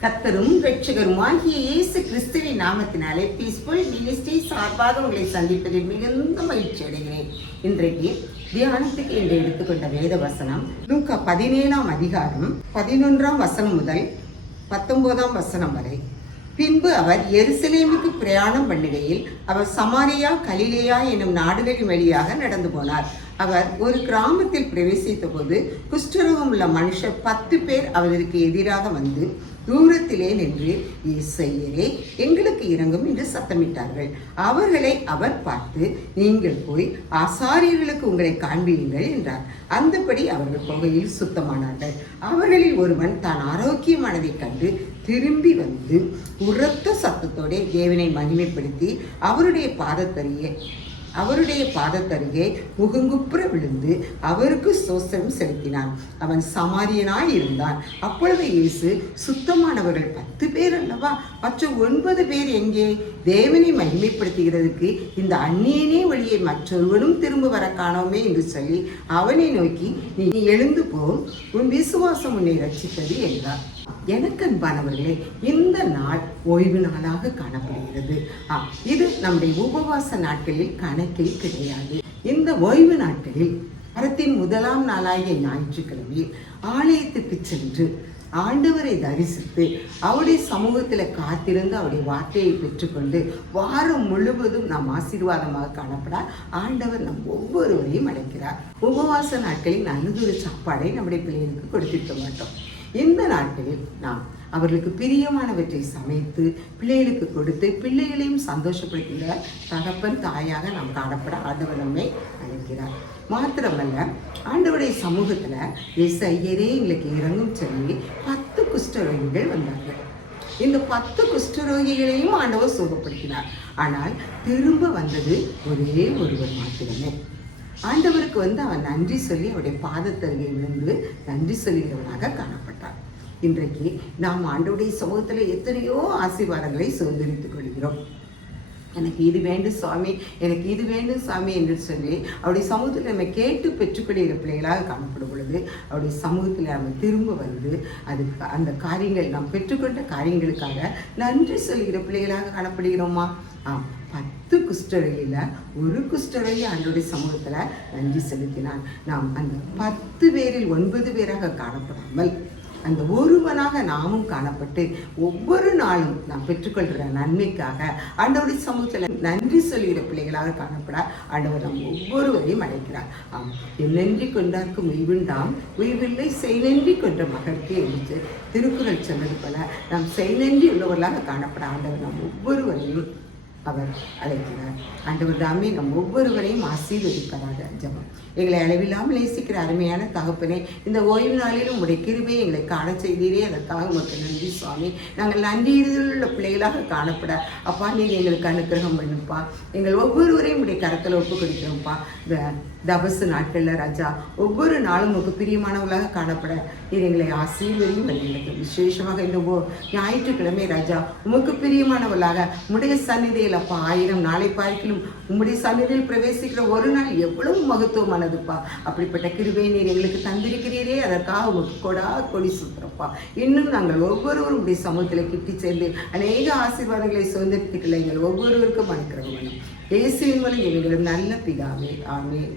கர்த்தரும் இரட்சகருமாகிய இயேசு கிறிஸ்துவின் நாமத்தினாலே பீஸ்ஃபுல் மினிஸ்ட்ரி சார்பாக உங்களை சந்திப்பதில் மிகுந்த மகிழ்ச்சி அடைகிறேன். இன்றைக்கு தியானத்துக்கு என்று எடுத்துக்கொண்ட வேத வசனம் லூக்கா 17ஆம் அதிகாரம் 11ஆம் வசனம் முதல் 19ஆம் வசனம் வரை. பின்பு அவர் எருசலேமுக்கு பிரயாணம் பண்ணுகையில் அவர் சமாரியா கலிலேயா என்னும் நாடுகளின் வழியாக நடந்து போனார். அவர் ஒரு கிராமத்தில் பிரவேசித்த போது குஷ்டரோகம் உள்ள மனுஷர் 10 பேர் அவருக்கு எதிராக வந்து தூரத்திலே நின்று, இயேசுவே, எங்களுக்கு இரங்கும் என்று சத்தமிட்டார்கள். அவர்களை அவர் பார்த்து, நீங்கள் போய் ஆசாரியர்களுக்கு உங்களை காண்பியுங்கள் என்றார். அந்தபடி அவர்கள் போகையில் சுத்தமானார்கள். அவர்களில் ஒருவன் தான் ஆரோக்கியமானதைக் கண்டு திரும்பி வந்து உரத்த சத்தத்தோടെ தேவனை மகிமைப்படுத்தி அவருடைய பாதத்தருகே முகங்குப்புற விழுந்து அவருக்கு ஸ்தோத்திரம் செலுத்தினான். அவன் சமாரியனாய் இருந்தான். அப்பொழுது இயேசு, சுத்தமானவர்கள் 10 பேர் அல்லவா, மற்ற 9 பேர் எங்கே? தேவனை மகிமைப்படுத்துகிறதுக்கு இந்த அந்நியனே வழியை மற்றொருவனும் திரும்ப வர காணோமே என்று சொல்லி அவனை நோக்கி, நீ எழுந்து போ, உன் விசுவாசம் உன்னை ரட்சித்தது என்றார். எனக்கு அன்பானவர்களே, இந்த நாள் ஓய்வு நாளாக காணப்படுகிறது. இது நம்முடைய உபவாச நாட்களில் கணக்கில் கிடையாது. இந்த ஓய்வு நாட்களில் வாரத்தின் முதலாம் நாளாகிய ஞாயிற்றுக்கிழமையில் ஆலயத்துக்கு சென்று ஆண்டவரை தரிசித்து அவருடைய சமூகத்தில் காத்திருந்து அவருடைய வார்த்தையை பெற்றுக்கொண்டு வாரம் முழுவதும் நாம் ஆசீர்வாதமாக காணப்பட ஆண்டவர் நம் ஒவ்வொருவரையும் அழைக்கிறார். உபவாச நாட்களில் நல்லதொரு சாப்பாடை நம்முடைய பிள்ளைகளுக்கு கொடுத்திருக்க மாட்டோம். இந்த நாட்களில் நாம் அவர்களுக்கு பிரியமானவற்றை சமைத்து பிள்ளைகளுக்கு கொடுத்து பிள்ளைகளையும் சந்தோஷப்படுத்துகிற தகப்பன் தாயாக நாம் காணப்பட ஆண்டவர் நம்மை அழைக்கிறார். மாத்திரமல்ல, ஆண்டவருடைய சமூகத்தில் இயேசுவே எங்களுக்கு இறங்கும் சொல்லி 10 குஷ்டரோகிகள் வந்தார்கள். இந்த 10 குஷ்டரோகிகளையும் ஆண்டவர் சுகப்படுத்தினார். ஆனால் திரும்ப வந்தது ஒரே ஒருவர் மாத்திரமே. ஆண்டவருக்கு அவன் நன்றி சொல்லி அவருடைய பாதத்தருகே விழுந்து நன்றி சொல்லுகிறவனாக காணப்பட்டார். இன்றைக்கு நாம் ஆண்டவருடைய சமூகத்தில் எத்தனையோ ஆசீர்வாதங்களை சுதந்திரித்துக் கொள்கிறோம். எனக்கு இது வேண்டும் சுவாமி, எனக்கு இது வேண்டும் சாமி என்று சொல்லி அவருடைய சமூகத்தில் நம்ம கேட்டு பெற்றுக்கொள்கிற பிள்ளைகளாக காணப்படும் பொழுது அவருடைய சமூகத்தில் நம்ம திரும்ப வந்து அதுக்கு அந்த காரியங்கள் நாம் பெற்றுக்கொண்ட காரியங்களுக்காக நன்றி சொல்கிற பிள்ளைகளாக காணப்படுகிறோமா? 10 குஷ்டரோகியில் ஒரு குஷ்டரோகி ஆண்டவருடைய சமூகத்தில் நன்றி செலுத்தினான். நாம் அந்த 10 பேரில் 9 பேராக காணப்படாமல் அந்த ஒருவனாக நாமும் காணப்பட்டு ஒவ்வொரு நாளும் நாம் பெற்றுக்கொள்கிற நன்மைக்காக ஆண்டவருடைய சமூகத்தில் நன்றி சொல்கிற பிள்ளைகளாக காணப்பட ஆண்டவர் நாம் ஒவ்வொருவரையும் அழைக்கிறார். என்னென்றி கொண்டார்க்கும் உய்வுண்டாம், உய்வில்லை செய்நன்றி கொன்ற மகற்கு என்று திருக்குறள் சொன்னது போல நாம் செய்நன்றி உள்ளவர்களாக காணப்பட ஆண்டவர் நாம் ஒவ்வொருவரையும் அவர் அழைக்கிறார். ஆண்டவர் தாமே நம் ஒவ்வொருவரையும் ஆசீர்வதிப்பதாக. ஜெபம். எங்களை அளவில்லாமல் நேசிக்கிற அருமையான தகப்பனே, இந்த ஓய்வு நாளிலும் உடைய கிருபையை எங்களை காண செய்தீரே, அதற்காக உங்களுக்கு நன்றி சுவாமி. நாங்கள் நன்றியுள்ள பிள்ளைகளாக காணப்பட அப்பா நீர் எங்களுக்கு அனுக்கிரகம் பண்ணுப்பா. எங்கள் ஒவ்வொருவரையும் உடைய கரத்தில் ஒப்பு கொடுக்கிறோம்ப்பா. இந்த தபசு நாட்களில் ராஜா ஒவ்வொரு நாளும் உங்களுக்கு பிரியமானவர்களாக காணப்பட நீர் எங்களை ஆசீர்வதியும் எங்களுக்கு விசேஷமாக இந்த ஞாயிற்றுக்கிழமை ராஜா உமக்கு பிரியமானவர்களாக உம்முடைய சந்நிதியில் அப்பா 1000 நாளை பார்க்கிலும் உம்முடைய சந்நிதியில் பிரவேசிக்கிற ஒரு நாள் எவ்வளவு மகத்துவமானதுப்பா. அப்படிப்பட்ட கிருபையை நீர் எங்களுக்கு தந்திருக்கிறீரே, அதற்காக உங்களுக்கு கொடி சுத்துறப்பா. இன்னும் நாங்கள் ஒவ்வொருவரும் உடைய சமூகத்தில் கிட்டி சேர்ந்து அநேக ஆசீர்வாதங்களை சுதந்திரத்துக்களை எங்கள் ஒவ்வொருவருக்கும் அனுக்கிரகம் வேணும். இயேசுவின் மூலம் எங்களுக்கு நல்ல பிதாவே, ஆமென்.